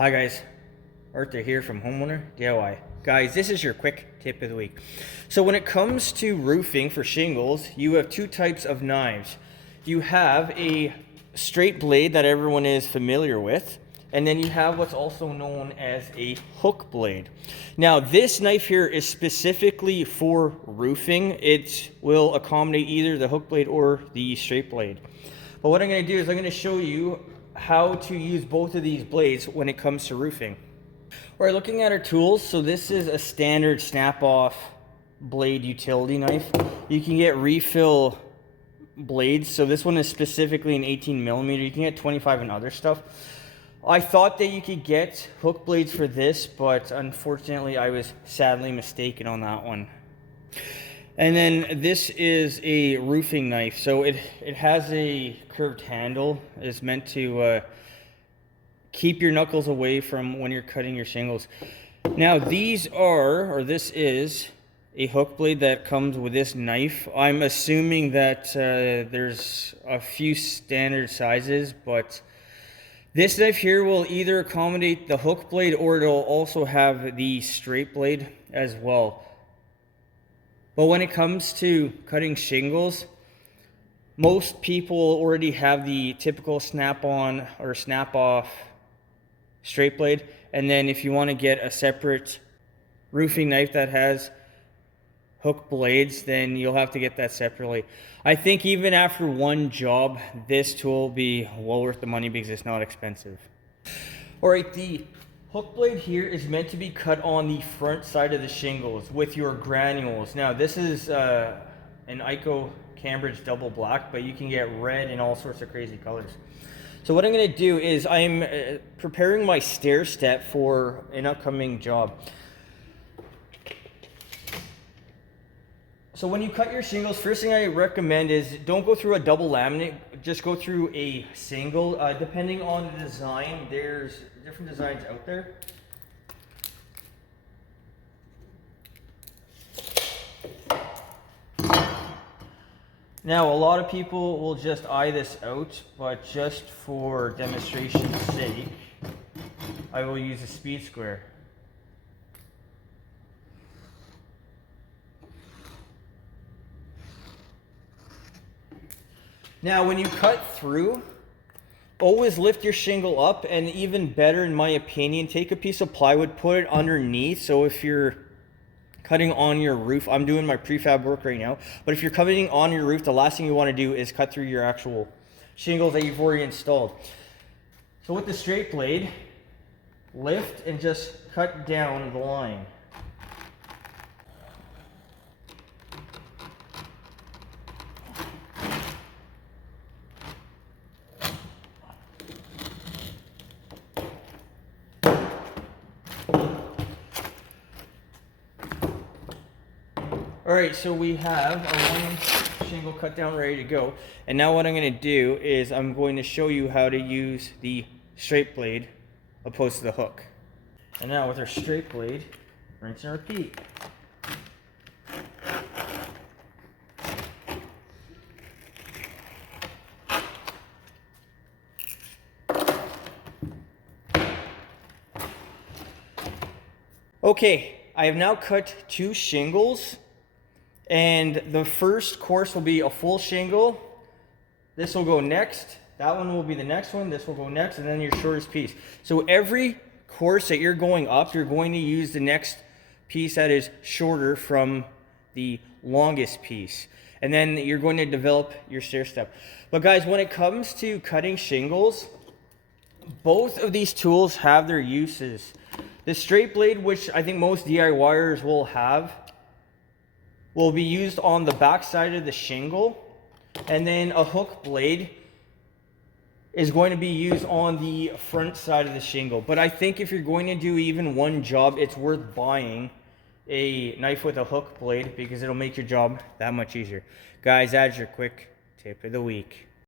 Hi guys, Arthur here from Homeowner DIY. Guys, this is your quick tip of the week. So when it comes to roofing for shingles, you have two types of knives. You have a straight blade that everyone is familiar with, and then you have what's also known as a hook blade. Now this knife here is specifically for roofing. It will accommodate either the hook blade or the straight blade. But what I'm going to do is I'm going to show you how to use both of these blades when it comes to roofing. All right, looking at our tools, so this is a standard snap-off blade utility knife. You can get refill blades, so this one is specifically an 18 millimeter. You can get 25 and other stuff. I thought that you could get hook blades for this, but unfortunately I was sadly mistaken on that one. And then this is a roofing knife. So it has a curved handle. It's meant to keep your knuckles away from when you're cutting your shingles. Now this is a hook blade that comes with this knife. I'm assuming that there's a few standard sizes, but this knife here will either accommodate the hook blade or it'll also have the straight blade as well. But when it comes to cutting shingles, most people already have the typical snap-on or snap-off straight blade. And then if you want to get a separate roofing knife that has hook blades, then you'll have to get that separately. I think even after one job, this tool will be well worth the money because it's not expensive. All right, the hook blade here is meant to be cut on the front side of the shingles with your granules. Now this is an Ico Cambridge double black, but you can get red and all sorts of crazy colors. So what I'm going to do is I'm preparing my stair step for an upcoming job. So when you cut your shingles, first thing I recommend is don't go through a double laminate, just go through a single. Depending on the design, there's different designs out there. Now a lot of people will just eye this out, but just for demonstration's sake, I will use a speed square. Now when you cut through, always lift your shingle up, and even better in my opinion, take a piece of plywood, put it underneath. So if you're cutting on your roof, I'm doing my prefab work right now, but if you're cutting on your roof, the last thing you want to do is cut through your actual shingles that you've already installed. So with the straight blade, lift and just cut down the line. All right, so we have our 1-inch shingle cut down ready to go. And now what I'm going to do is I'm going to show you how to use the straight blade opposed to the hook. And now with our straight blade, rinse and repeat. Okay, I have now cut 2 shingles. And the first course will be a full shingle. This will go next. That one will be the next one. This will go next, and then your shortest piece. So every course that you're going up, you're going to use the next piece that is shorter from the longest piece. And then you're going to develop your stair step. But guys, when it comes to cutting shingles, both of these tools have their uses. The straight blade, which I think most DIYers will have, will be used on the back side of the shingle, and then a hook blade is going to be used on the front side of the shingle. But I think if you're going to do even one job, it's worth buying a knife with a hook blade because it'll make your job that much easier. Guys, that's your quick tip of the week.